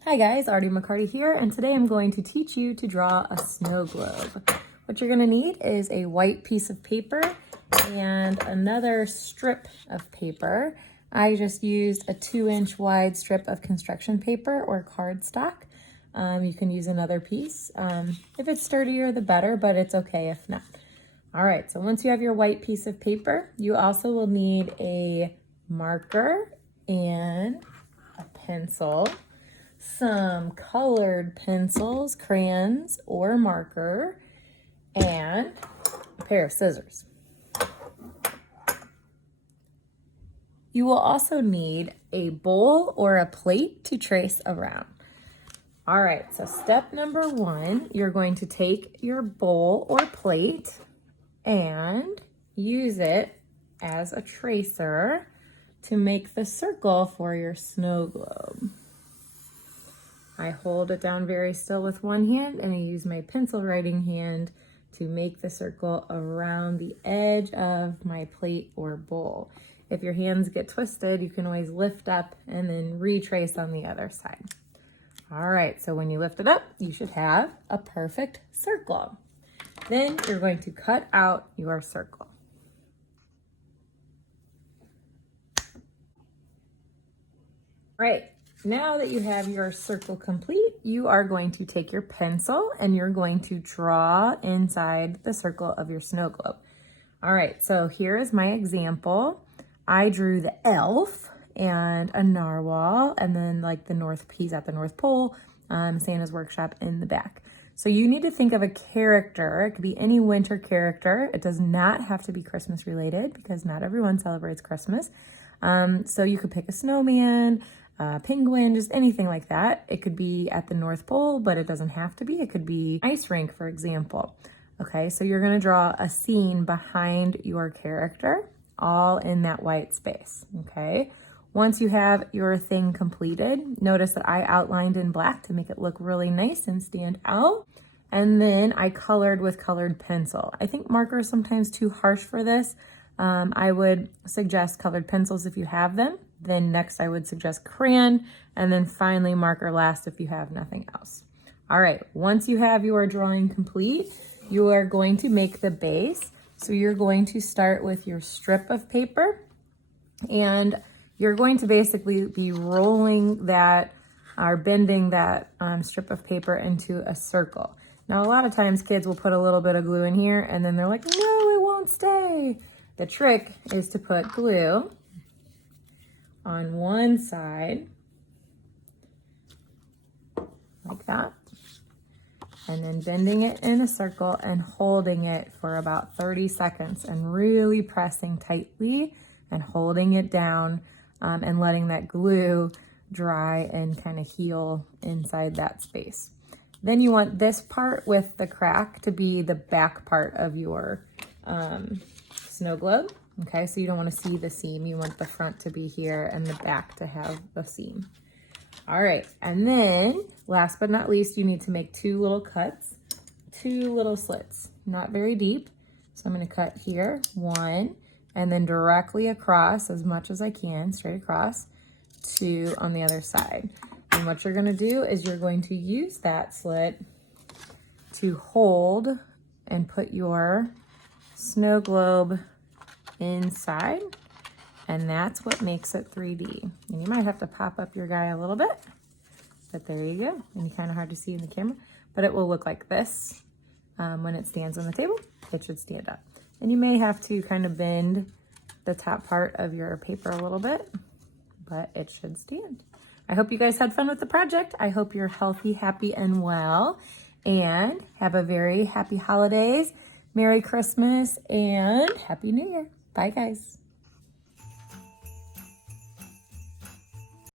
Hi guys, Artie McCarty here, and today I'm going to teach you to draw a snow globe. What you're gonna need is a white piece of paper and another strip of paper. I just used a 2-inch wide strip of construction paper or cardstock. You can use another piece. If it's sturdier, the better, but it's okay if not. All right, so once you have your white piece of paper, you also will need a marker and a pencil, some colored pencils, crayons, or marker, and a pair of scissors. You will also need a bowl or a plate to trace around. All right, so step number 1, you're going to take your bowl or plate and use it as a tracer to make the circle for your snow globe. I hold it down very still with one hand and I use my pencil writing hand to make the circle around the edge of my plate or bowl. If your hands get twisted, you can always lift up and then retrace on the other side. All right, so when you lift it up, you should have a perfect circle. Then you're going to cut out your circle. All right. Now that you have your circle complete, you are going to take your pencil and you're going to draw inside the circle of your snow globe. All right, so here is my example. I drew the elf and a narwhal and then like he's at the North Pole, Santa's workshop in the back. So you need to think of a character. It could be any winter character. It does not have to be Christmas related because not everyone celebrates Christmas. So you could pick a snowman, penguin, just anything like that. It could be at the North Pole, but it doesn't have to be. It could be ice rink, for example. Okay, so you're gonna draw a scene behind your character, all in that white space, okay? Once you have your thing completed, notice that I outlined in black to make it look really nice and stand out. And then I colored with colored pencil. I think marker is sometimes too harsh for this. I would suggest colored pencils if you have them. Then next I would suggest crayon, and then finally marker last if you have nothing else. All right, once you have your drawing complete, you are going to make the base. So you're going to start with your strip of paper, and you're going to basically be rolling that or bending that strip of paper into a circle. Now, a lot of times kids will put a little bit of glue in here and then they're like, no, it won't stay. The trick is to put glue on one side, like that, and then bending it in a circle and holding it for about 30 seconds and really pressing tightly and holding it down and letting that glue dry and kind of heal inside that space. Then you want this part with the crack to be the back part of your snow globe. Okay, so you don't want to see the seam. You want the front to be here and the back to have the seam. All right, and then last but not least, you need to make 2 little cuts, 2 little slits, not very deep. So I'm going to cut here, 1, and then directly across as much as I can, straight across, 2 on the other side. And what you're going to do is you're going to use that slit to hold and put your snow globe inside, and that's what makes it 3D. And you might have to pop up your guy a little bit, but there you go. And kind of hard to see in the camera, but it will look like this when it stands on the table. It should stand up. And you may have to kind of bend the top part of your paper a little bit, but it should stand. I hope you guys had fun with the project. I hope you're healthy, happy, and well, and have a very happy holidays, Merry Christmas, and Happy New Year. Bye, guys.